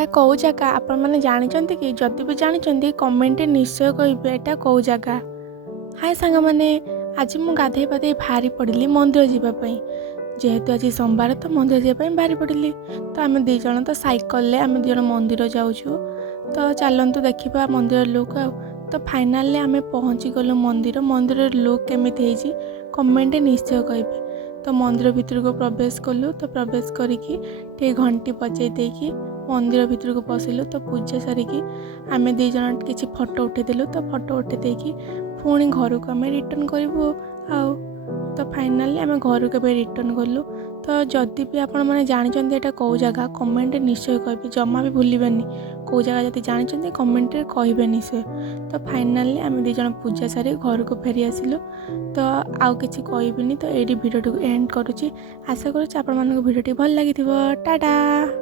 एटा कौ जगह आपण मैंने जानते कि जदि भी जानते कमेंट निश्चय कहे एटा कौ जगह। हाय सांग मैंने आज मु गाधे पाधे बाहरी पड़ी मंदिर जावाई जेहेतु आज सोमवार तो मंदिर जावाई बाहरी पड़ी। तो आम दी जन तो साइकल आम दी जन मंदिर जाऊँ तो चलतु देखा मंदिर लुक आ। तो फाइनाली आम पहुँची गलु मंदिर मंदिर लुक केमिति कमेंट निश्चय कहे। तो मंदिर भितर को प्रवेश कलु तो प्रवेश करिकी घंटी बजे देकी मंदिर भितर को पशिलु। तो पूजा सारिकी आम दी जन किसी फोटो उठेदेलु। तो फोटो उठे देकी पुणी घर को आम रिटर्न करूँ आउ। तो फाइनाली आम घर को रिटर्न कलु। तो जदि भी आपण मैंने जानते एटा कौ जगह कमेंट निश्चय कहे जमा भी भूलिबेनि कौ जगह जब जानते कमेंट कहे निश्चय। तो फाइनाली आम दी जन पूजा सारी घर को फेरी आसिलु। तो आउ किसी कहबिनी तो ये भिडियो एंड करुच्ची। आशा करुच्ची आपण भिडियो भल लगी। टाटा।